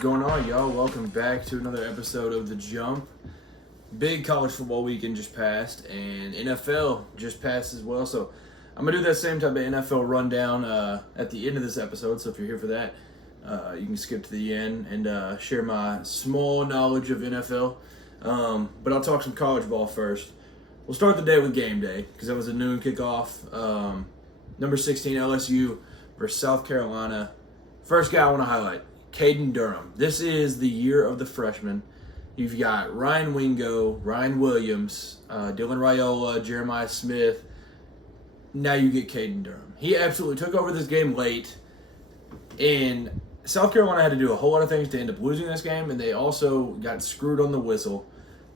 going on, y'all? Welcome back to another episode of The Jump. Big college football weekend just passed, and NFL just passed as well. So I'm going to do that same type of NFL rundown at the end of this episode. So if you're here for that, you can skip to the end and share my small knowledge of NFL. But I'll talk some college ball first. We'll start the day with game day because that was a noon kickoff. Number 16 LSU versus South Carolina. First guy I want to highlight, Caden Durham. This is the year of the freshman. You've got Ryan Wingo, Ryan Williams, Dylan Raiola, Jeremiah Smith. Now you get Caden Durham. He absolutely took over this game late, and South Carolina had to do a whole lot of things to end up losing this game, and they also got screwed on the whistle.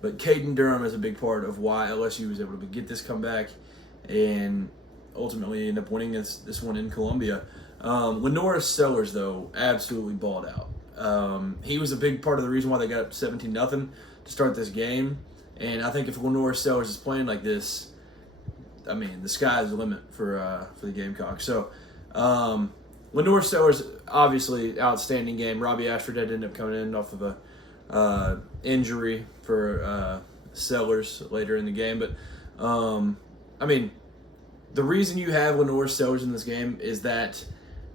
But Caden Durham is a big part of why LSU was able to get this comeback and ultimately end up winning this one in Columbia. Lenora Sellers, though, absolutely balled out. He was a big part of the reason why they got up 17-0 to start this game. And I think if Lenora Sellers is playing like this, I mean, the sky is the limit for the Gamecocks. So, Lenora Sellers, obviously, outstanding game. Robbie Ashford ended up coming in off of a injury for Sellers later in the game. But, I mean, the reason you have Lenora Sellers in this game is that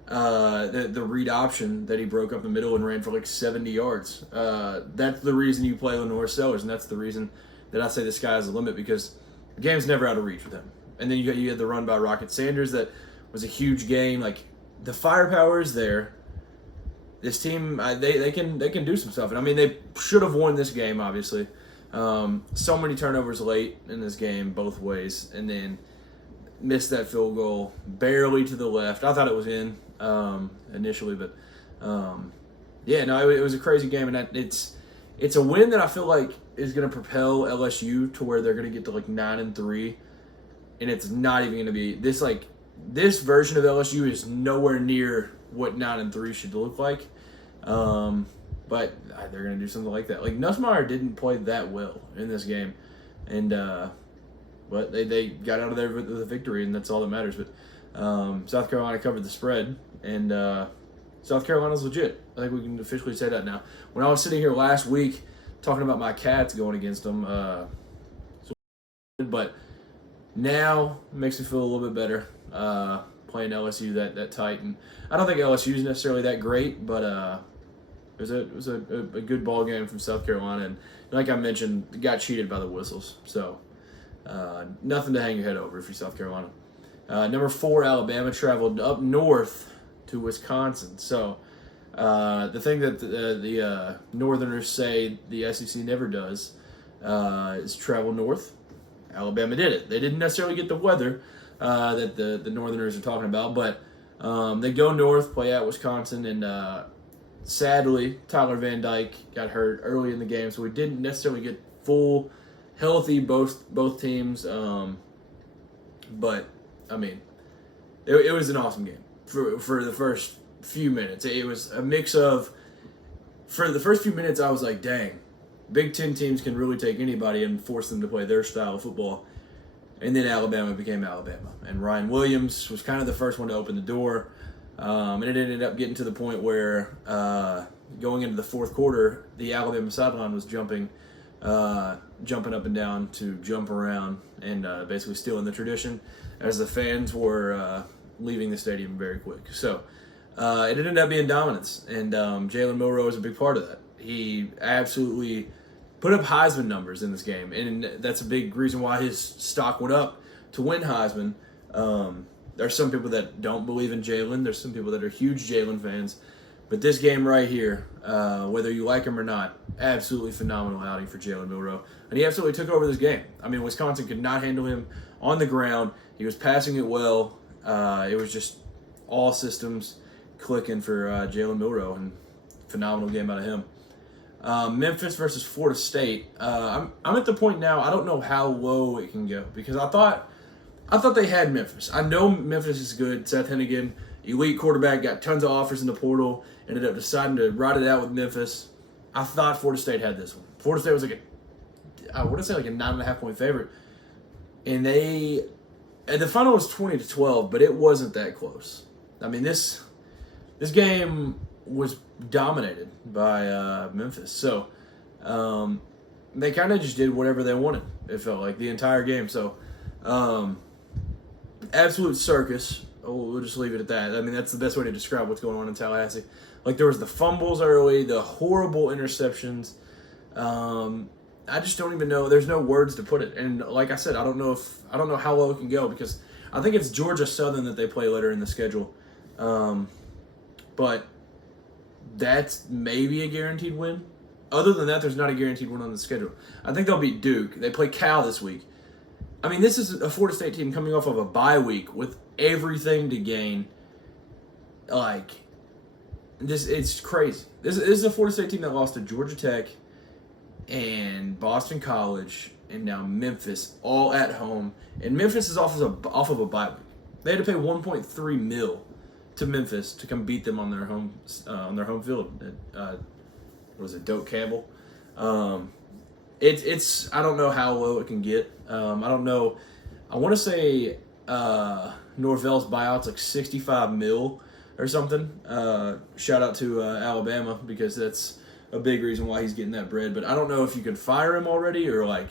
the read option that he broke up the middle and ran for like 70 yards. That's the reason you play Lenora Sellers, and that's the reason that I say the sky is the limit, because the game's never out of reach with him. And then you had the run by Rocket Sanders that was a huge game. Like, the firepower is there. This team, they can do some stuff. And I mean, they should have won this game, obviously. So many turnovers late in this game, both ways, and then missed that field goal barely to the left. I thought it was in initially, but it was a crazy game, and it's a win that I feel like is going to propel LSU to where they're going to get to like 9-3, and it's not even going to be this version of LSU is nowhere near what 9-3 should look like. But they're going to do something like that. Like, Nussmeier didn't play that well in this game, and but they got out of there with a victory, and that's all that matters. But South Carolina covered the spread, and South Carolina's legit. I think we can officially say that now. When I was sitting here last week talking about my Cats going against them, but now it makes me feel a little bit better playing LSU that tight. And I don't think LSU is necessarily that great, but it was a good ball game from South Carolina. And like I mentioned, got cheated by the whistles. So nothing to hang your head over if you're South Carolina. Number 4, Alabama traveled up north to Wisconsin. So the thing that the Northerners say the SEC never does is travel north. Alabama did it. They didn't necessarily get the weather that the Northerners are talking about, but they go north, play at Wisconsin, and sadly, Tyler Van Dyke got hurt early in the game, so we didn't necessarily get full healthy both teams. But I mean, it was an awesome game for the first few minutes. It was a mix of, for the first few minutes, I was like, dang, Big Ten teams can really take anybody and force them to play their style of football. And then Alabama became Alabama. And Ryan Williams was kind of the first one to open the door. And it ended up getting to the point where going into the fourth quarter, the Alabama sideline was jumping up and down to jump around and basically stealing the tradition as the fans were leaving the stadium very quick. So it ended up being dominance, and Jalen Milroe was a big part of that. He absolutely put up Heisman numbers in this game, and that's a big reason why his stock went up to win Heisman. There's some people that don't believe in Jalen. There's some people that are huge Jalen fans. But this game right here, whether you like him or not, absolutely phenomenal outing for Jalen Milroe. And he absolutely took over this game. I mean, Wisconsin could not handle him on the ground. He was passing it well. It was just all systems clicking for Jalen Milroe, and phenomenal game out of him. Memphis versus Florida State. I'm at the point now, I don't know how low it can go, because I thought they had Memphis. I know Memphis is good. Seth Hennigan, elite quarterback, got tons of offers in the portal, ended up deciding to ride it out with Memphis. I thought Florida State had this one. Florida State was like a 9.5 point favorite. And the final was 20-12, but it wasn't that close. I mean, this game was dominated by Memphis. So they kind of just did whatever they wanted. It felt like the entire game. So absolute circus. We'll just leave it at that. I mean, that's the best way to describe what's going on in Tallahassee. Like, there was the fumbles early, the horrible interceptions. I just don't even know. There's no words to put it. And like I said, I don't know how low it can go, because I think it's Georgia Southern that they play later in the schedule. But that's maybe a guaranteed win. Other than that, there's not a guaranteed win on the schedule. I think they'll beat Duke. They play Cal this week. I mean, this is a Florida State team coming off of a bye week with everything to gain. Like, it's crazy. This is a Florida State team that lost to Georgia Tech and Boston College and now Memphis, all at home. And Memphis is off of a bye week. They had to pay $1.3 million to Memphis to come beat them on their home field. What was it, Doak Campbell? It's I don't know how low it can get. I don't know. I want to say Norvell's buyout's like $65 million or something. Shout out to Alabama, because that's a big reason why he's getting that bread. But I don't know if you can fire him already, or like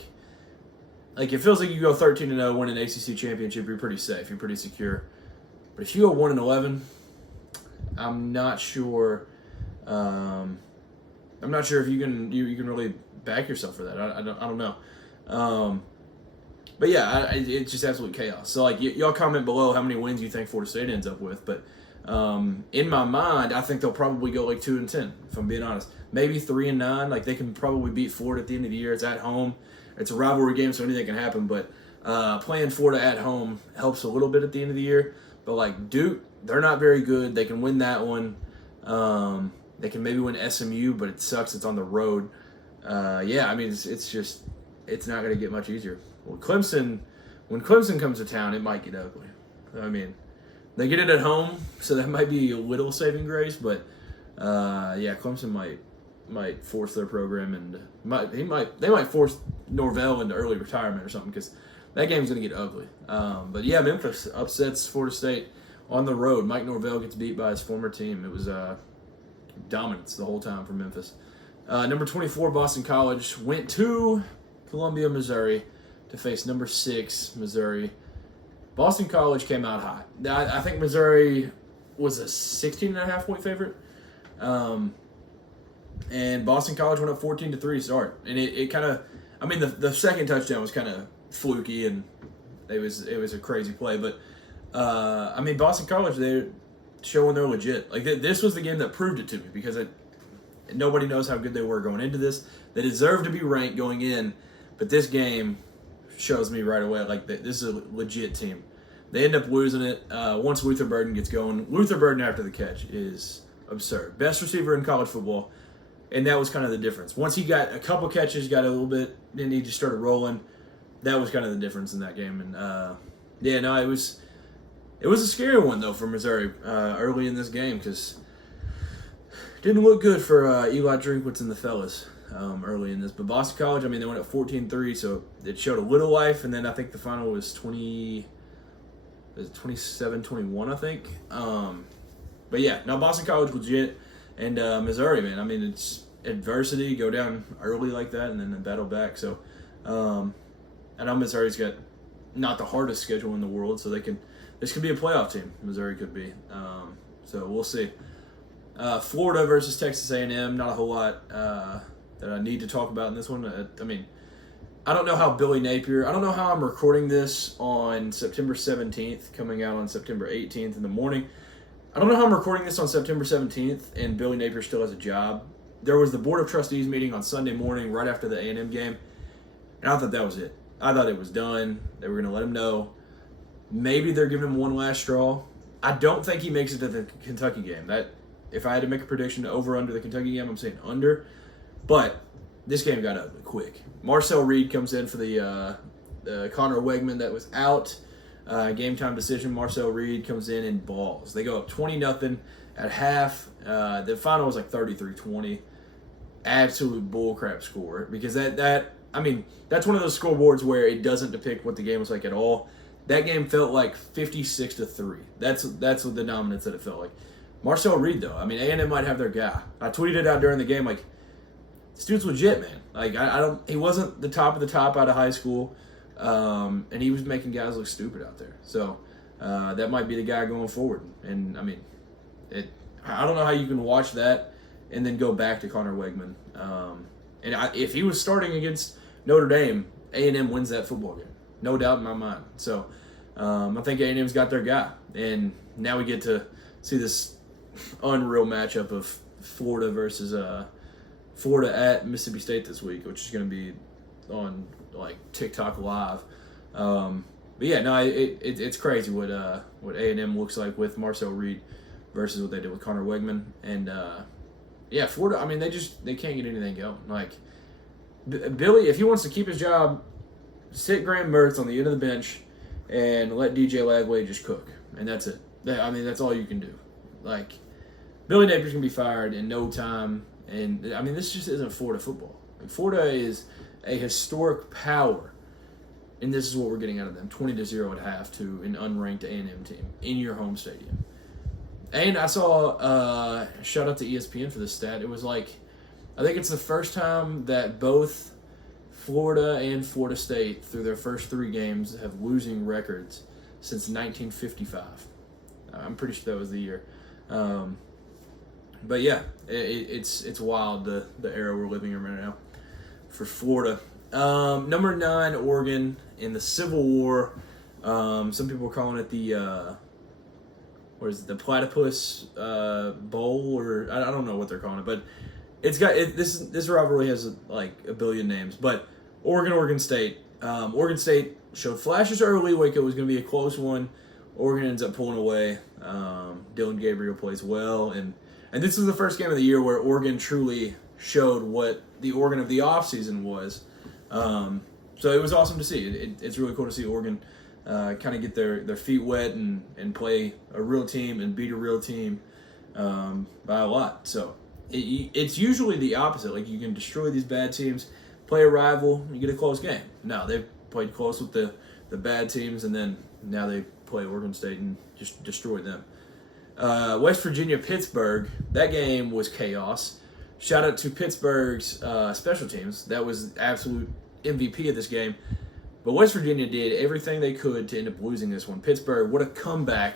it feels like you go 13-0, win an ACC championship, you're pretty safe, you're pretty secure. But if you go 1-11, I'm not sure. I'm not sure if you can really back yourself for that. I don't know. But yeah, it's just absolute chaos. So like y'all comment below how many wins you think Florida State ends up with. But in my mind, I think they'll probably go like 2-10. If I'm being honest, maybe 3-9. Like, they can probably beat Florida at the end of the year. It's at home. It's a rivalry game, so anything can happen. But playing Florida at home helps a little bit at the end of the year. But like Duke, they're not very good. They can win that one. They can maybe win SMU, but it sucks. It's on the road. Yeah, I mean, it's not going to get much easier. Well, when Clemson comes to town, it might get ugly. I mean, they get it at home, so that might be a little saving grace. But yeah, Clemson might force their program, and they might force Norvell into early retirement or something, because that game's going to get ugly. But yeah, Memphis upsets Florida State on the road. Mike Norvell gets beat by his former team. It was dominance the whole time for Memphis. Number 24, Boston College, went to Columbia, Missouri, to face number 6, Missouri. Boston College came out hot. I think Missouri was a 16.5-point favorite. And Boston College went up 14-3 to start. And it kind of, I mean, the second touchdown was kind of fluky, and it was a crazy play. But, I mean, Boston College, they're showing they're legit. Like, this was the game that proved it to me, because nobody knows how good they were going into this. They deserve to be ranked going in, but this game shows me right away, like, this is a legit team. They end up losing it once Luther Burden gets going. Luther Burden after the catch is absurd. Best receiver in college football, and that was kind of the difference. Once he got a couple catches, got a little bit, then he just started rolling. That was kind of the difference in that game. And, yeah, no, it was a scary one, though, for Missouri early in this game, because it didn't look good for Eli Drinkwitz and the fellas early in this. But Boston College, I mean, they went up 14-3, so it showed a little life, and then I think the final was 27-21, I think. But yeah, now Boston College legit, and Missouri, man, I mean, it's adversity, go down early like that, and then battle back. So I know Missouri's got not the hardest schedule in the world, so this could be a playoff team. Missouri could be. So we'll see. Florida versus Texas A&M, not a whole lot that I need to talk about in this one. I mean, I don't know how Billy Napier, I don't know how I'm recording this on September 17th, coming out on September 18th in the morning. I don't know how I'm recording this on September 17th, and Billy Napier still has a job. There was the Board of Trustees meeting on Sunday morning right after the A&M game, and I thought that was it. I thought it was done. They were going to let him know. Maybe they're giving him one last straw. I don't think he makes it to the Kentucky game. That, if I had to make a prediction over under the Kentucky game, I'm saying under. But this game got ugly quick. Marcel Reed comes in for the Connor Wegman that was out. Game time decision. Marcel Reed comes in and balls. They go up 20-0 at half. The final was like 33-20. Absolute bullcrap score, because I mean, that's one of those scoreboards where it doesn't depict what the game was like at all. That game felt like 56-3. That's what the dominance that it felt like. Marcel Reed, though, I mean, A&M might have their guy. I tweeted it out during the game, like, this dude's legit, man. Like, I don't, he wasn't the top of the top out of high school, and he was making guys look stupid out there. So that might be the guy going forward. And I mean, I don't know how you can watch that and then go back to Connor Wegman. If he was starting against Notre Dame, A&M wins that football game, no doubt in my mind. So I think A&M's got their guy, and now we get to see this unreal matchup of Florida versus Florida at Mississippi State this week, which is going to be on like TikTok Live. But yeah, no, it's crazy what A&M looks like with Marcel Reed versus what they did with Connor Wegman. And yeah, Florida, I mean, they can't get anything going. Like Billy, if he wants to keep his job, sit Graham Mertz on the end of the bench and let DJ Lagway just cook, and that's it. I mean, that's all you can do. Like Billy Napier's gonna be fired in no time. And, I mean, this just isn't Florida football. Like, Florida is a historic power, and this is what we're getting out of them, 20-0 at half to an unranked A&M team in your home stadium. And I saw, shout out to ESPN for this stat, it was like, I think it's the first time that both Florida and Florida State, through their first 3 games, have losing records since 1955. I'm pretty sure that was the year. But yeah, it's wild the era we're living in right now for Florida. Number 9, Oregon in the Civil War. Some people are calling it the the Platypus Bowl, or I don't know what they're calling it, but it's got this rivalry has like a billion names. But Oregon State. Oregon State showed flashes early, like it was going to be a close one. Oregon ends up pulling away. Dylan Gabriel plays well, and this was the first game of the year where Oregon truly showed what the Oregon of the offseason was. So it was awesome to see. It's really cool to see Oregon kind of get their feet wet and play a real team and beat a real team by a lot. So it's usually the opposite. Like, you can destroy these bad teams, play a rival, you get a close game. No, they've played close with the bad teams, and then now they play Oregon State and just destroy them. West Virginia, Pittsburgh, that game was chaos. Shout out to Pittsburgh's special teams. That was absolute MVP of this game. But West Virginia did everything they could to end up losing this one. Pittsburgh, what a comeback.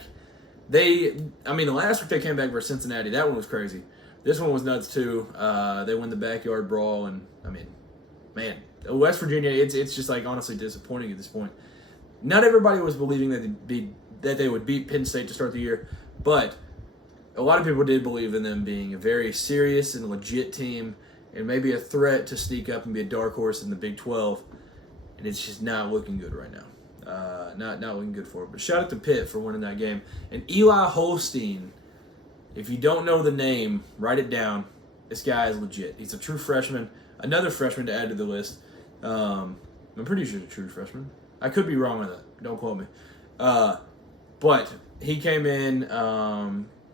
The last week they came back versus Cincinnati. That one was crazy. This one was nuts too. They won the backyard brawl, and I mean, man, West Virginia, it's just like honestly disappointing at this point. Not everybody was believing that they would beat Penn State to start the year, but a lot of people did believe in them being a very serious and legit team and maybe a threat to sneak up and be a dark horse in the Big 12. And it's just not looking good right now. Not looking good for it. But shout out to Pitt for winning that game. And Eli Holstein, if you don't know the name, write it down. This guy is legit. He's a true freshman. Another freshman to add to the list. I'm pretty sure he's a true freshman. I could be wrong on that. Don't quote me. But he came in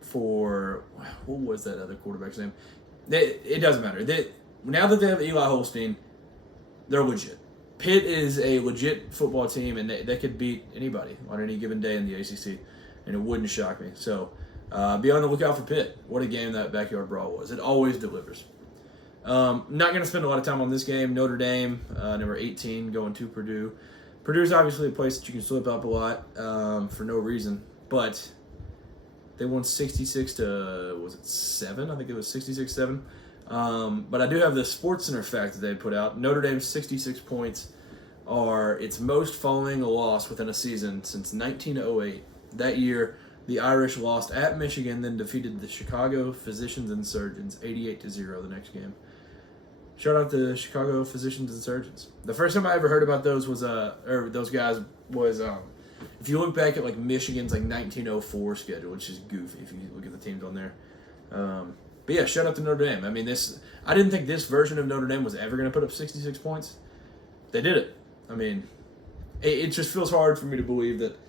for, what was that other quarterback's name? It doesn't matter. Now that they have Eli Holstein, they're legit. Pitt is a legit football team, and they could beat anybody on any given day in the ACC, and it wouldn't shock me. So be on the lookout for Pitt. What a game that backyard brawl was. It always delivers. Not going to spend a lot of time on this game. Notre Dame, number 18, going to Purdue. Purdue's obviously a place that you can slip up a lot for no reason, but they won 66 to, was it 7? I think it was 66-7. But I do have the SportsCenter fact that they put out. Notre Dame's 66 points are its most following a loss within a season since 1908. That year, the Irish lost at Michigan, then defeated the Chicago Physicians and Surgeons 88-0 the next game. Shout out to Chicago Physicians and Surgeons. The first time I ever heard about those was those guys was if you look back at like Michigan's like 1904 schedule, which is goofy if you look at the teams on there. But yeah, shout out to Notre Dame. I mean, I didn't think this version of Notre Dame was ever going to put up 66 points. They did it. I mean, it just feels hard for me to believe that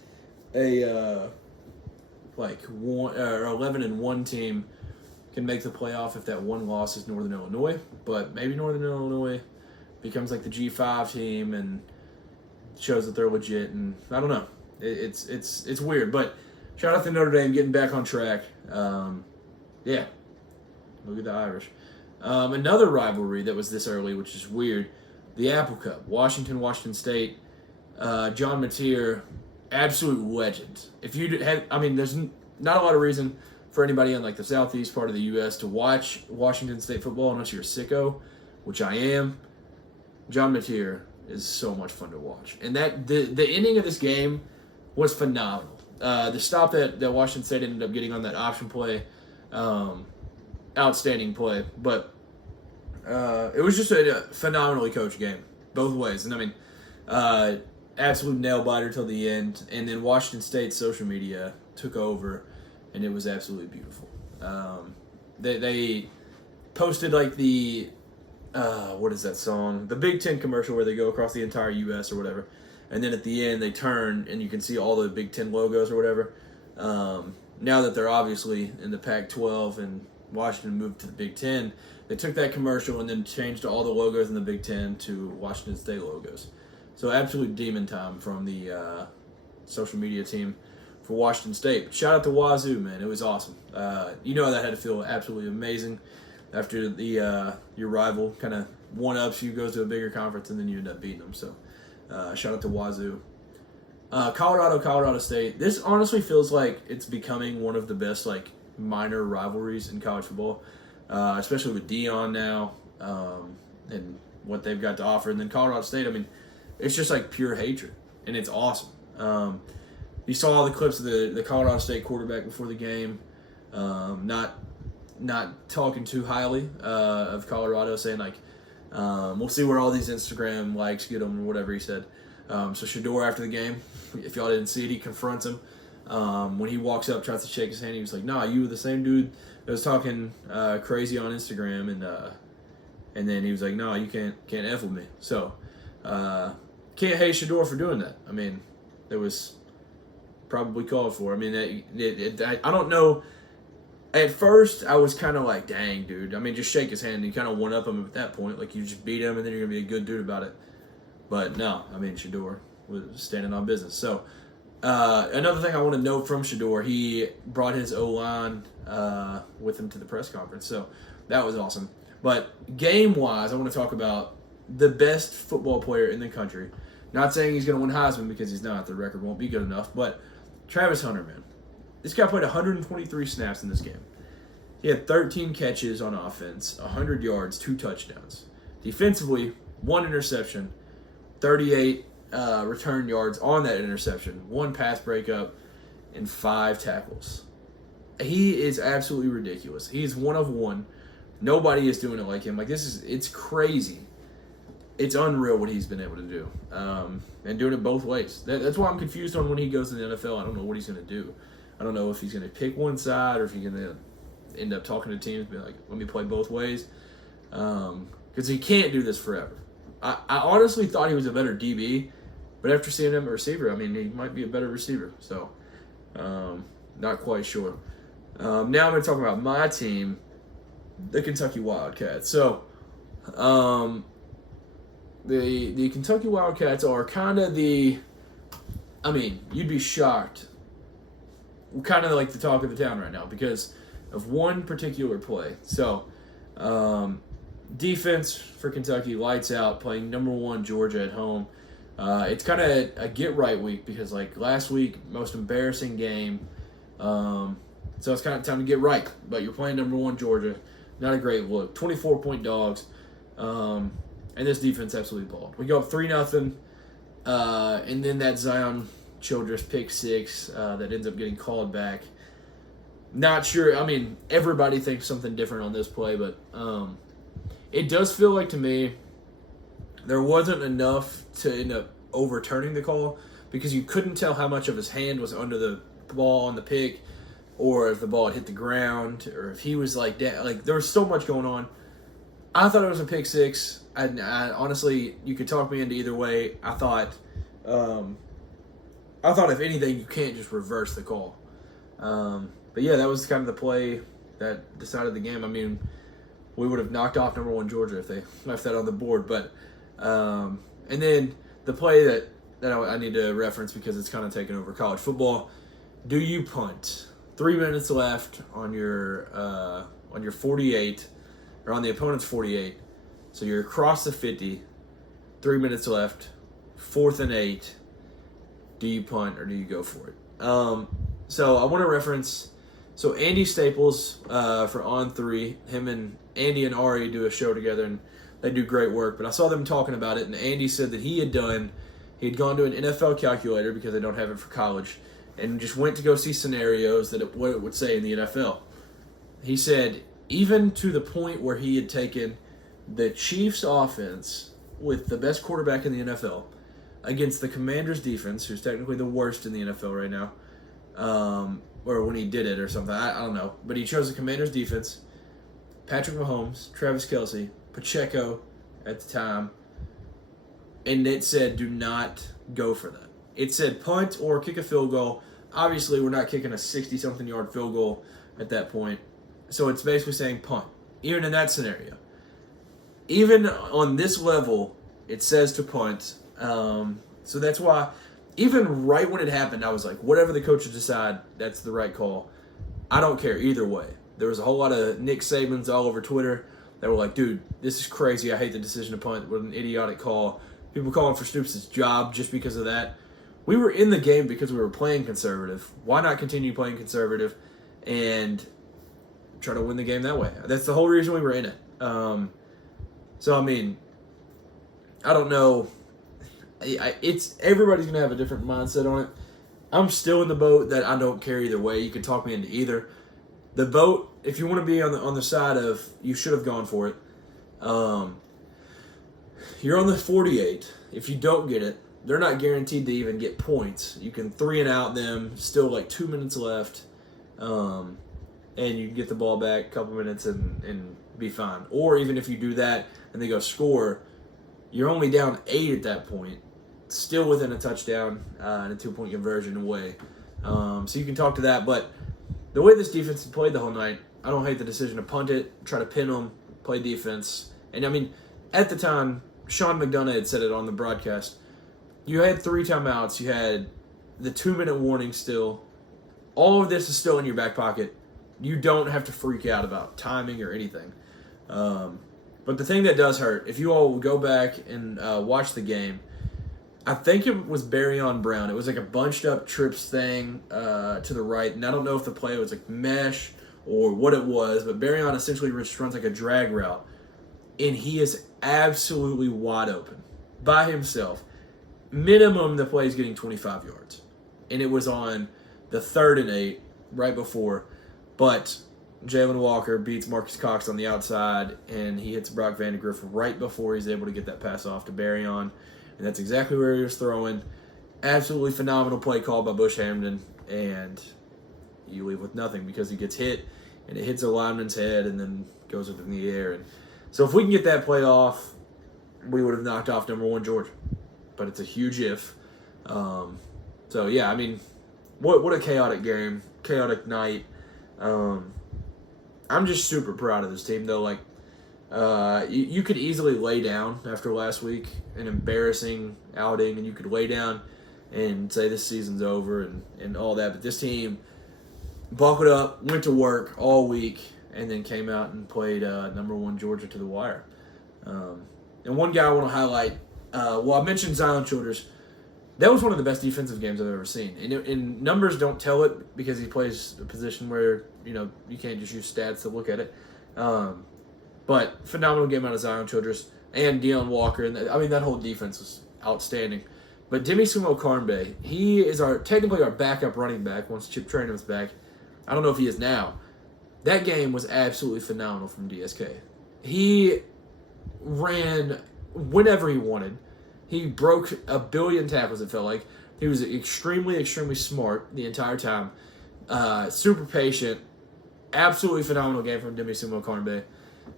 a 11-1 team can make the playoff if that one loss is Northern Illinois. But maybe Northern Illinois becomes like the G5 team and shows that they're legit. And I don't know. It's weird. But shout out to Notre Dame getting back on track. Yeah, look at the Irish. Another rivalry that was this early, which is weird, the Apple Cup, Washington State. John Mateer, absolute legend. If you had, I mean, there's not a lot of reason for anybody in like the southeast part of the U.S. to watch Washington State football unless you're a sicko, which I am. John Mateer is so much fun to watch, and that the ending of this game was phenomenal. The stop that Washington State ended up getting on that option play, outstanding play, but it was just a phenomenally coached game both ways, and I mean, absolute nail biter till the end, and then Washington State's social media took over, and it was absolutely beautiful. They posted like the what is that song? The Big Ten commercial where they go across the entire U.S. or whatever, and then at the end they turn and you can see all the Big Ten logos or whatever. Now that they're obviously in the Pac-12 and Washington moved to the Big Ten, they took that commercial and then changed all the logos in the Big Ten to Washington State logos. So absolute demon time from the social media team for Washington State. But shout out to Wazoo, man. It was awesome. You know that had to feel absolutely amazing after the your rival kind of one-ups you, goes to a bigger conference, and then you end up beating them. So shout out to Wazoo. Colorado State. This honestly feels like it's becoming one of the best like minor rivalries in college football, especially with Deion now and what they've got to offer. And then Colorado State, I mean, it's just like pure hatred, and it's awesome. You saw all the clips of the Colorado State quarterback before the game, not talking too highly of Colorado, saying like, we'll see where all these Instagram likes get them or whatever he said. So Shedeur after the game, if y'all didn't see it, he confronts him. When he walks up, tries to shake his hand, he was like, "Nah, you were the same dude that was talking crazy on Instagram," and then he was like, "No, you can't F with me." So can't hate Shedeur for doing that. I mean, it was probably called for. I mean, I don't know. At first, I was kind of like, "Dang, dude." I mean, just shake his hand and you kind of one up him at that point. Like, you just beat him and then you're gonna be a good dude about it. But no, I mean, Shedeur was standing on business. So another thing I want to note from Shedeur, he brought his O-line with him to the press conference. So that was awesome. But game-wise, I want to talk about the best football player in the country. Not saying he's going to win Heisman because he's not. The record won't be good enough. But Travis Hunter, man. This guy played 123 snaps in this game. He had 13 catches on offense, 100 yards, 2 touchdowns. Defensively, 1 interception, 38 return yards on that interception, 1 pass breakup, and 5 tackles. He is absolutely ridiculous. He is one of one. Nobody is doing it like him. Like, it's crazy. It's unreal what he's been able to do. And doing it both ways. That's why I'm confused on when he goes to the NFL. I don't know what he's going to do. I don't know if he's going to pick one side or if he's going to end up talking to teams and be like, let me play both ways. Because he can't do this forever. I honestly thought he was a better DB, but after seeing him a receiver, I mean, he might be a better receiver. So, not quite sure. Now I'm going to talk about my team, the Kentucky Wildcats. So, the Kentucky Wildcats are kind of you'd be shocked. Kind of like the talk of the town right now because of one particular play. So, defense for Kentucky, lights out, playing number 1 Georgia at home. It's kind of a get-right week because, like, last week, most embarrassing game. So it's kind of time to get right. But you're playing number 1 Georgia. Not a great look. 24-point dogs. And this defense absolutely balled. We go up 3-0. And then that Zion Childress pick 6 that ends up getting called back. Not sure. I mean, everybody thinks something different on this play, but it does feel like to me there wasn't enough to end up overturning the call because you couldn't tell how much of his hand was under the ball on the pick or if the ball had hit the ground or if he was like there was so much going on. I thought it was a pick 6. I honestly, you could talk me into either way. I thought if anything, you can't just reverse the call. But yeah, that was kind of the play that decided the game. I mean, we would have knocked off number 1 Georgia if they left that on the board. But and then the play that I need to reference because it's kind of taken over college football. Do you punt 3 minutes left on your 48, or on the opponent's 48. So you're across the 50. 3 minutes left. 4th and 8. Do you punt or do you go for it? So I want to reference. So Andy Staples for On 3, him and Andy and Ari do a show together, and they do great work. But I saw them talking about it, and Andy said that he had gone to an NFL calculator because they don't have it for college, and just went to go see scenarios what it would say in the NFL. He said even to the point where he had taken the Chiefs offense with the best quarterback in the NFL against the Commanders defense, who's technically the worst in the NFL right now, or when he did it or something, I don't know. But he chose the Commanders defense, Patrick Mahomes, Travis Kelce, Pacheco at the time, and it said do not go for that. It said punt or kick a field goal. Obviously, we're not kicking a 60-something yard field goal at that point. So it's basically saying punt, even in that scenario. Even on this level, it says to punt. So that's why, even right when it happened, I was like, whatever the coaches decide, that's the right call. I don't care either way. There was a whole lot of Nick Sabans all over Twitter that were like, dude, this is crazy. I hate the decision to punt. What an idiotic call. People calling for Stoops' job just because of that. We were in the game because we were playing conservative. Why not continue playing conservative and try to win the game that way? That's the whole reason we were in it. So, I mean, I don't know. It's everybody's going to have a different mindset on it. I'm still in the boat that I don't care either way. You can talk me into either. The boat, if you want to be on the side of you should have gone for it, you're on the 48. If you don't get it, they're not guaranteed to even get points. You can 3 and out them, still like 2 minutes left, and you can get the ball back a couple minutes and be fine. Or even if you do that and they go score, you're only down 8 at that point, still within a touchdown and a 2-point conversion away. So you can talk to that. But the way this defense played the whole night, I don't hate the decision to punt it, try to pin them, play defense. And, I mean, at the time, Sean McDonough had said it on the broadcast. You had 3 timeouts. You had the 2-minute warning still. All of this is still in your back pocket. You don't have to freak out about timing or anything. But the thing that does hurt, if you all go back and watch the game, I think it was Barryon Brown. It was like a bunched up trips thing to the right. And I don't know if the play was like mesh or what it was, but Barryon essentially just runs like a drag route. And he is absolutely wide open by himself. Minimum, the play is getting 25 yards. And it was on the 3rd and 8, right before. But Jalen Walker beats Marcus Cox on the outside, and he hits Brock Vandegrift right before he's able to get that pass off to Barryon. And that's exactly where he was throwing. Absolutely phenomenal play call by Bush Hamden. And you leave with nothing because he gets hit, and it hits a lineman's head and then goes up in the air. And so if we can get that play off, we would have knocked off number 1 Georgia. But it's a huge if. So, yeah, I mean, what a chaotic game, chaotic night. I'm just super proud of this team, though. Like, you could easily lay down after last week, an embarrassing outing, and you could lay down and say this season's over and all that. But this team buckled up, went to work all week, and then came out and played number 1 Georgia to the wire. And one guy I want to highlight, I mentioned Zion Childress. That was one of the best defensive games I've ever seen. And numbers don't tell it because he plays a position where, you can't just use stats to look at it. But phenomenal game out of Zion Childress and Deion Walker. And that whole defense was outstanding. But Demi Sumo-Karngbe, he is technically our backup running back once Chip Trayanum's back. I don't know if he is now. That game was absolutely phenomenal from DSK. He ran whenever he wanted. He broke a billion tackles, it felt like. He was extremely, extremely smart the entire time. Super patient. Absolutely phenomenal game from Demi Sumo-Karngbe.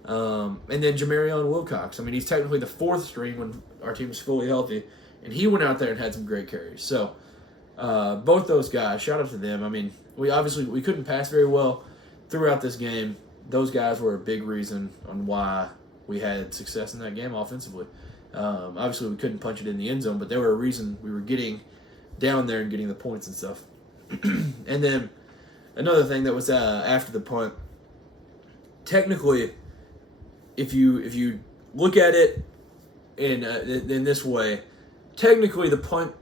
And then Jamarion Wilcox. He's technically the 4th string when our team is fully healthy. And he went out there and had some great carries. So, both those guys, shout out to them. We couldn't pass very well throughout this game. Those guys were a big reason on why we had success in that game offensively. Obviously, we couldn't punch it in the end zone, but they were a reason we were getting down there and getting the points and stuff. And then another thing that was after the punt. Technically, if you look at it in this way, technically the punt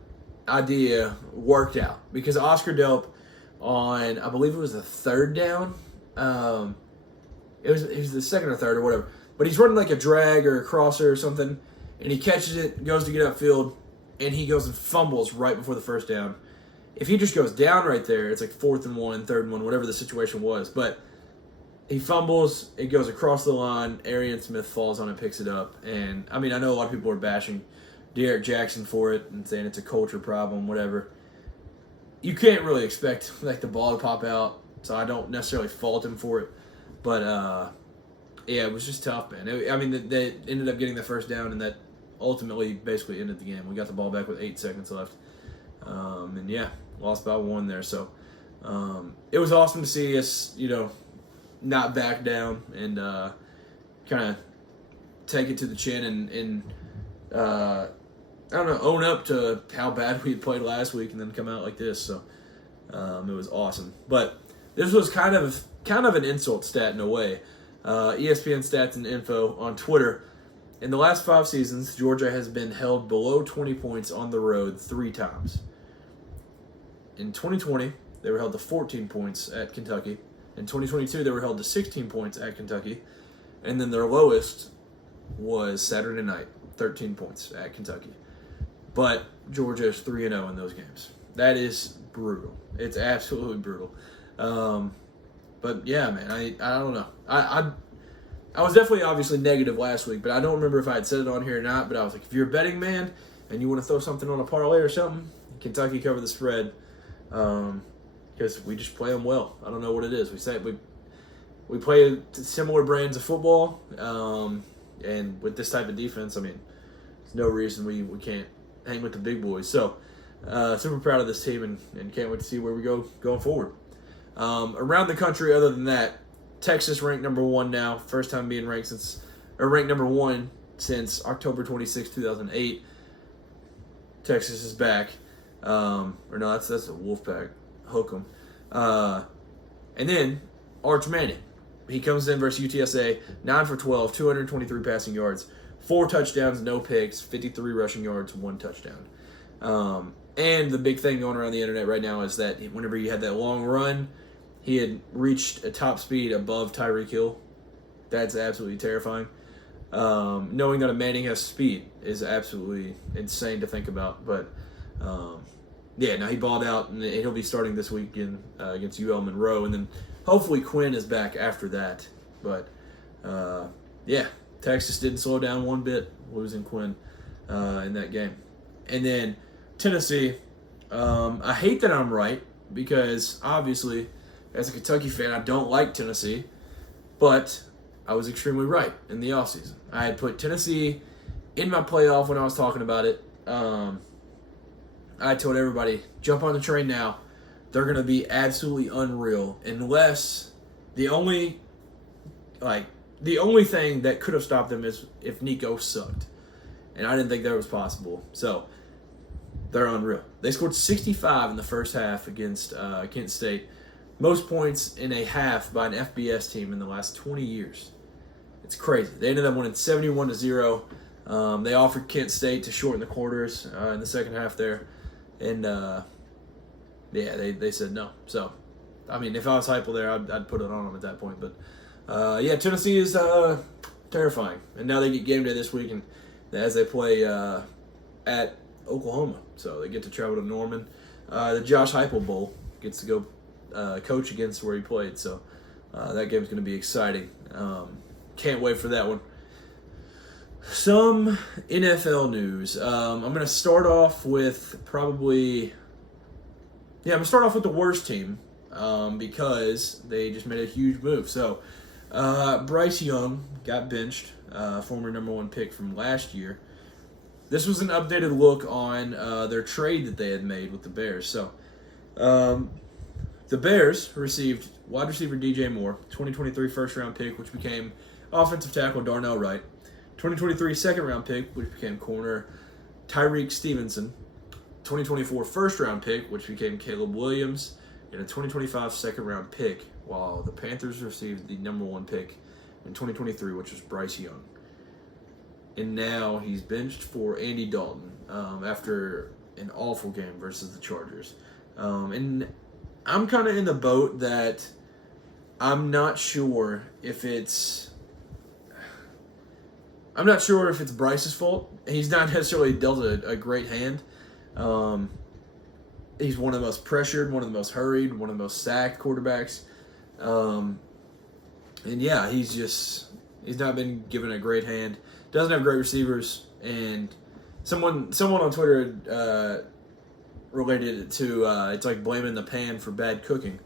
idea worked out because Oscar Delp on, I believe it was the third down. It was the second or third or whatever. But he's running like a drag or a crosser or something, and he catches it, goes to get upfield, and he goes and fumbles right before the first down. If he just goes down right there, it's like 4th and 1, 3rd and 1, whatever the situation was. But he fumbles, it goes across the line, Arian Smith falls on it, picks it up. And, I mean, I know a lot of people are bashing Derek Jackson for it and saying it's a culture problem, whatever. You can't really expect like the ball to pop out, so I don't necessarily fault him for it. But, yeah, it was just tough, man. They ended up getting the first down, and that ultimately basically ended the game. We got the ball back with 8 seconds left. And, yeah, lost by 1 there. So it was awesome to see us, not back down and kind of take it to the chin and I don't know, own up to how bad we had played last week and then come out like this. So it was awesome. But this was kind of an insult stat in a way. ESPN Stats and Info on Twitter. In the last 5 seasons, Georgia has been held below 20 points on the road 3 times. In 2020, they were held to 14 points at Kentucky. In 2022, they were held to 16 points at Kentucky. And then their lowest was Saturday night, 13 points at Kentucky. But Georgia is 3-0 in those games. That is brutal. It's absolutely brutal. But yeah, man, I don't know. I was definitely obviously negative last week, but I don't remember if I had said it on here or not. But I was like, if you're a betting man and you want to throw something on a parlay or something, Kentucky cover the spread, because we just play them well. I don't know what it is. We play similar brands of football, and with this type of defense, I mean, there's no reason we can't hang with the big boys. So super proud of this team and can't wait to see where we go going forward. Around the country, other than that, Texas ranked number 1 now. First time being ranked number 1 since October 26, 2008. Texas is back. Or no, that's a Wolfpack. Hook 'em. And then Arch Manning. He comes in versus UTSA, 9 for 12, 223 passing yards, 4 touchdowns, no picks, 53 rushing yards, 1 touchdown. And the big thing going around the internet right now is that whenever he had that long run, he had reached a top speed above Tyreek Hill. That's absolutely terrifying. Knowing that a Manning has speed is absolutely insane to think about. But, yeah, now he balled out, and he'll be starting this weekend against UL Monroe. And then hopefully Quinn is back after that. But, yeah, Texas didn't slow down one bit, losing Quinn in that game. And then Tennessee, I hate that I'm right because obviously as a Kentucky fan I don't like Tennessee, but I was extremely right in the offseason. I had put Tennessee in my playoff when I was talking about it. I told everybody, jump on the train now. They're going to be absolutely unreal unless the only thing that could have stopped them is if Nico sucked. And I didn't think that was possible. So they're unreal. They scored 65 in the first half against Kent State. Most points in a half by an FBS team in the last 20 years. It's crazy. They ended up winning 71-0. They offered Kent State to shorten the quarters in the second half there. And, yeah, they said no. So, I mean, if I was Heupel there, I'd put it on them at that point. But, yeah, Tennessee is terrifying. And now they get game day this week and as they play at Oklahoma. So they get to travel to Norman. The Josh Heupel Bowl gets to go coach against where he played. So that game's going to be exciting. Can't wait for that one. Some NFL news. I'm going to start off with I'm going to start off with the worst team because they just made a huge move. So Bryce Young got benched, former number 1 pick from last year. This was an updated look on their trade that they had made with the Bears. So the Bears received wide receiver DJ Moore, 2023 first-round pick, which became offensive tackle Darnell Wright, 2023 second-round pick, which became corner Tyreek Stevenson, 2024 first-round pick, which became Caleb Williams, in a 2025 second-round pick, while the Panthers received the number 1 pick in 2023, which was Bryce Young. And now he's benched for Andy Dalton after an awful game versus the Chargers. And I'm kind of in the boat that I'm not sure if it's Bryce's fault. He's not necessarily dealt a great hand. He's one of the most pressured, one of the most hurried, one of the most sacked quarterbacks. And yeah, he's not been given a great hand. Doesn't have great receivers. And someone on Twitter related it to it's like blaming the pan for bad cooking.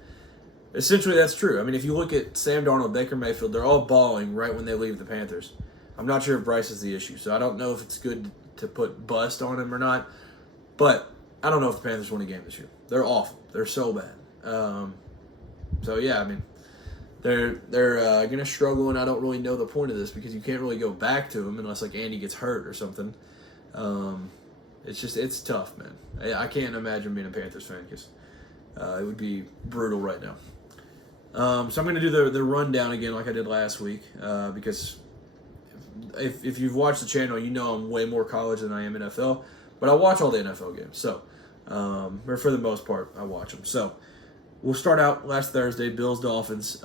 Essentially, that's true. I mean, if you look at Sam Darnold, Baker Mayfield, they're all balling right when they leave the Panthers. I'm not sure if Bryce is the issue, so I don't know if it's good to put bust on him or not. But I don't know if the Panthers win a game this year. They're awful. They're so bad. So yeah, I mean, they're gonna struggle, and I don't really know the point of this because you can't really go back to them unless like Andy gets hurt or something. It's tough, man. I can't imagine being a Panthers fan because it would be brutal right now. So I'm gonna do the rundown again like I did last week because if you've watched the channel, you know I'm way more college than I am NFL. But I watch all the NFL games, so or for the most part, I watch them. So we'll start out last Thursday, Bills-Dolphins.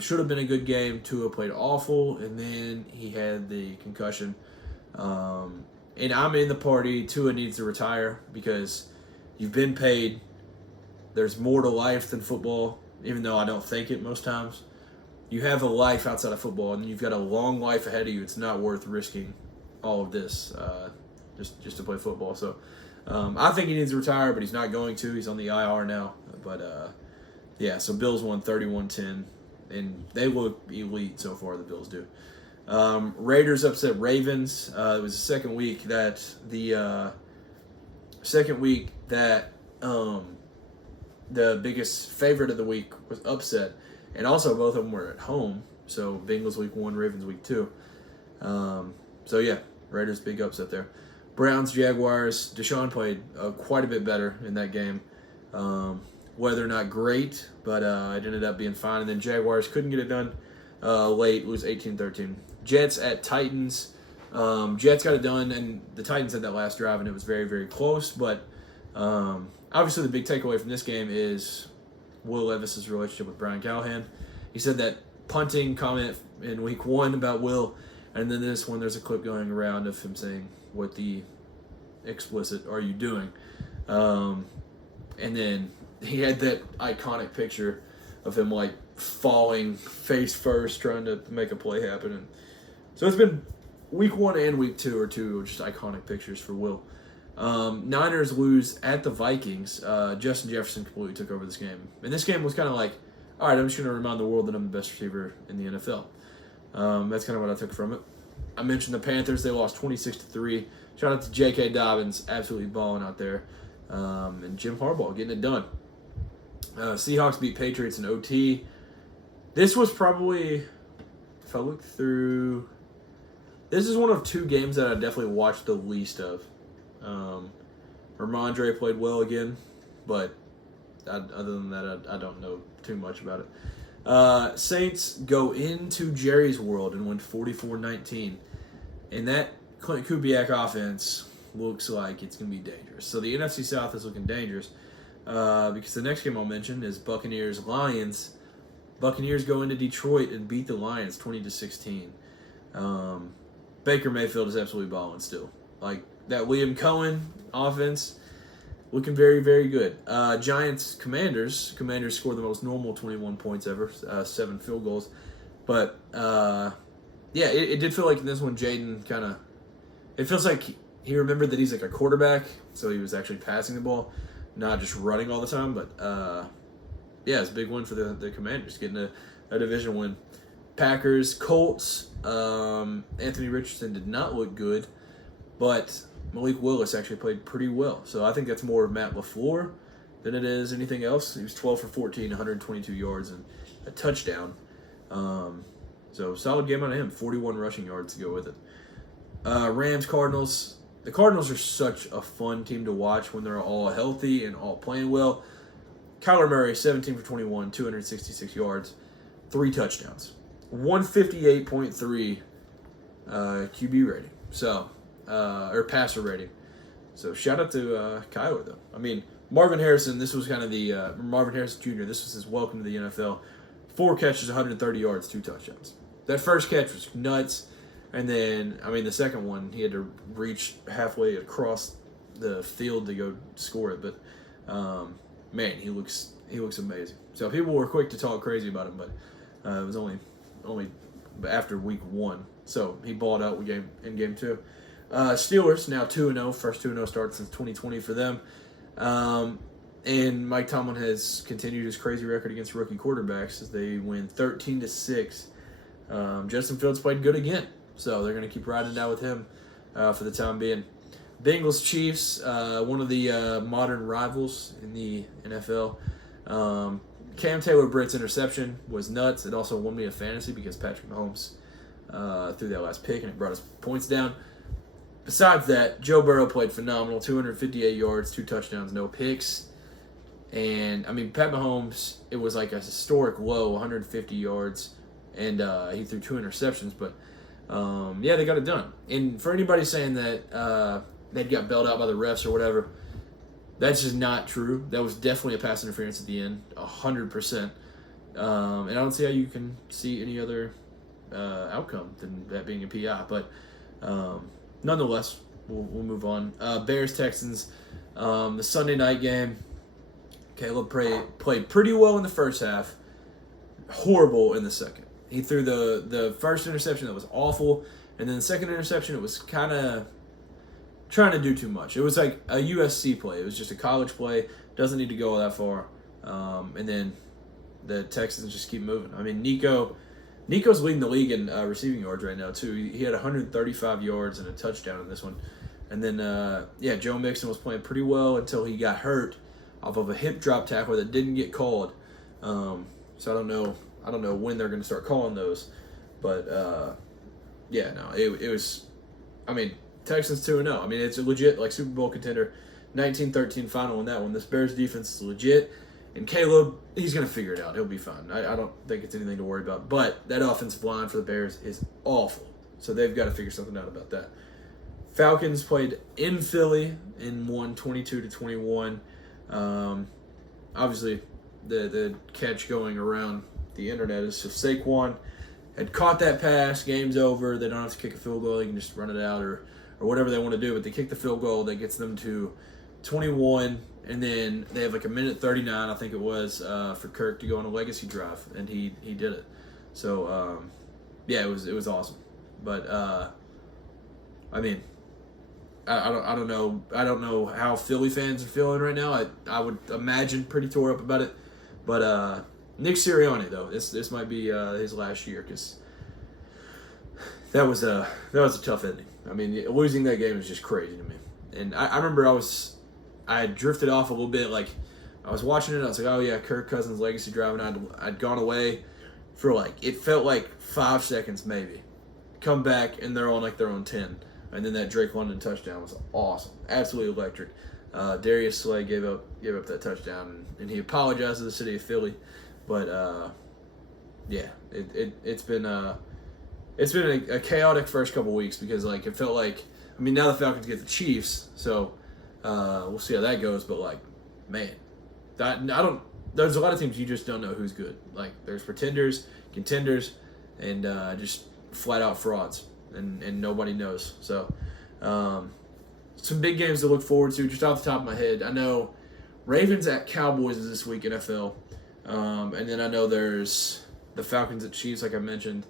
Should have been a good game. Tua played awful, and then he had the concussion. And I'm in the party. Tua needs to retire because you've been paid. There's more to life than football, even though I don't think it most times. You have a life outside of football, and you've got a long life ahead of you. It's not worth risking all of this just to play football. So I think he needs to retire, but he's not going to. He's on the IR now. But yeah, so Bills won 31-10, and they look elite so far. The Bills do. Raiders upset Ravens. It was the second week that the biggest favorite of the week was upset, and also both of them were at home. So Bengals week 1, Ravens week 2. So yeah, Raiders big upset there. Browns, Jaguars. Deshaun played quite a bit better in that game. Weather not great, but it ended up being fine. And then Jaguars couldn't get it done late. Lose 18-13. Jets at Titans. Jets got it done, and the Titans had that last drive, and it was very, very close. But obviously the big takeaway from this game is Will Levis's relationship with Brian Callahan. He said that punting comment in week 1 about Will, and then this one there's a clip going around of him saying, "What the explicit are you doing?" And then he had that iconic picture of him like falling face first trying to make a play happen. And so it's been week 1 and week 2 are two just iconic pictures for Will. Niners lose at the Vikings. Justin Jefferson completely took over this game. And this game was kind of like, all right, I'm just going to remind the world that I'm the best receiver in the NFL. That's kind of what I took from it. I mentioned the Panthers. They lost 26-3. Shout out to J.K. Dobbins, absolutely balling out there. And Jim Harbaugh getting it done. Seahawks beat Patriots in OT. This was probably, if I look through, this is one of 2 games that I definitely watched the least of. Ramondre played well again, but other than that, I don't know too much about it. Saints go into Jerry's world and win 44-19. And that Clint Kubiak offense looks like it's going to be dangerous. So the NFC South is looking dangerous because the next game I'll mention is Buccaneers-Lions. Buccaneers go into Detroit and beat the Lions 20-16. Baker Mayfield is absolutely balling still. Like that Liam Cohen offense looking very, very good. Giants-Commanders. Commanders scored the most normal 21 points ever, 7 field goals. But, yeah, it did feel like in this one, Jaden kind of, it feels like he remembered that he's like a quarterback, so he was actually passing the ball, not just running all the time. But, yeah, it's a big win for the Commanders, getting a division win. Packers, Colts. Anthony Richardson did not look good, but Malik Willis actually played pretty well. So I think that's more of Matt LaFleur than it is anything else. He was 12 for 14, 122 yards, and a touchdown. So solid game on him. 41 rushing yards to go with it. Rams, Cardinals. The Cardinals are such a fun team to watch when they're all healthy and all playing well. Kyler Murray, 17 for 21, 266 yards, 3 touchdowns, 158.3 QB rating. So, or passer rating. So shout out to Kyler though. I mean, Marvin Harrison. This was kind of the Marvin Harrison Jr. This was his welcome to the NFL. 4 catches, 130 yards, 2 touchdowns. That first catch was nuts, and then the second one he had to reach halfway across the field to go score it. But man, he looks amazing. So people were quick to talk crazy about him, but it was only after week 1. So he balled out in game 2. Steelers now 2-0, first 2-0 start since 2020 for them. And Mike Tomlin has continued his crazy record against rookie quarterbacks as they win 13-6. Justin Fields played good again, so they're going to keep riding it out with him for the time being. Bengals Chiefs, one of the modern rivals in the NFL. Cam Taylor-Britt's interception was nuts. It also won me a fantasy because Patrick Mahomes threw that last pick and it brought his points down. Besides that, Joe Burrow played phenomenal. 258 yards, 2 touchdowns, no picks. And, Pat Mahomes, it was like a historic low, 150 yards, and he threw 2 interceptions. But, they got it done. And for anybody saying that they got bailed out by the refs or whatever, that's just not true. That was definitely a pass interference at the end, 100%. And I don't see how you can see any other outcome than that being a PI. But nonetheless, we'll move on. Bears-Texans, the Sunday night game. Caleb played pretty well in the first half, horrible in the second. He threw the first interception that was awful, and then the second interception, it was kind of trying to do too much. It was like a USC play. It was just a college play. Doesn't need to go that far. And then the Texans just keep moving. Nico's leading the league in receiving yards right now, too. He had 135 yards and a touchdown in this one. And then, Joe Mixon was playing pretty well until he got hurt off of a hip drop tackle that didn't get called. So I don't know when they're going to start calling those. But, it was, Texans 2-0. It's a legit, Super Bowl contender. 19-13 final in that one. This Bears defense is legit. And Caleb, he's going to figure it out. He'll be fine. I don't think it's anything to worry about. But that offensive line for the Bears is awful. So they've got to figure something out about that. Falcons played in Philly and won 22-21. Obviously, the catch going around the internet is if Saquon had caught that pass, game's over. They don't have to kick a field goal. They can just run it out or whatever they want to do. But they kick the field goal. That gets them to 21. And then they have a minute 39, I think it was, for Kirk to go on a legacy drive, and he did it. So it was awesome. But I don't know how Philly fans are feeling right now. I would imagine pretty tore up about it. But Nick Sirianni though, this might be his last year because that was a tough ending. Losing that game is just crazy to me. And I remember I had drifted off a little bit. I was watching it. I was like, oh yeah, Kirk Cousins legacy drive, and I'd gone away for it felt like 5 seconds maybe. Come back and they're on their own 10, and then that Drake London touchdown was awesome, absolutely electric. Darius Slay gave up that touchdown, and he apologized to the city of Philly, but it's been a chaotic first couple weeks because it felt like now the Falcons get the Chiefs, so. We'll see how that goes, but there's a lot of teams you just don't know who's good. There's pretenders, contenders, and just flat out frauds, and nobody knows. So, some big games to look forward to. Just off the top of my head, I know Ravens at Cowboys is this week, NFL, and then I know there's the Falcons at Chiefs, like I mentioned.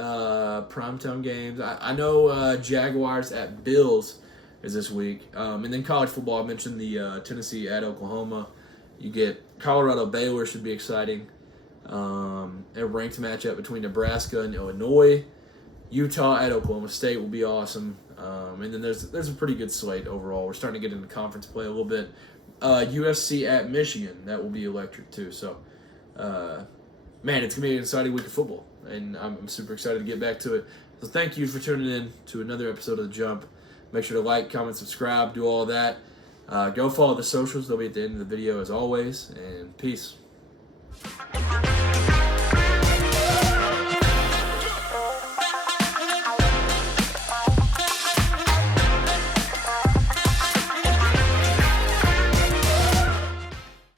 Primetime games. I know Jaguars at Bills is this week. And then college football, I mentioned the Tennessee at Oklahoma. You get Colorado Baylor, should be exciting. A ranked matchup between Nebraska and Illinois. Utah at Oklahoma State will be awesome. And then there's a pretty good slate overall. We're starting to get into conference play a little bit. USC at Michigan, that will be electric too. So, it's going to be an exciting week of football. And I'm super excited to get back to it. So thank you for tuning in to another episode of The Jump. Make sure to like, comment, subscribe, do all that. Go follow the socials. They'll be at the end of the video as always. And peace.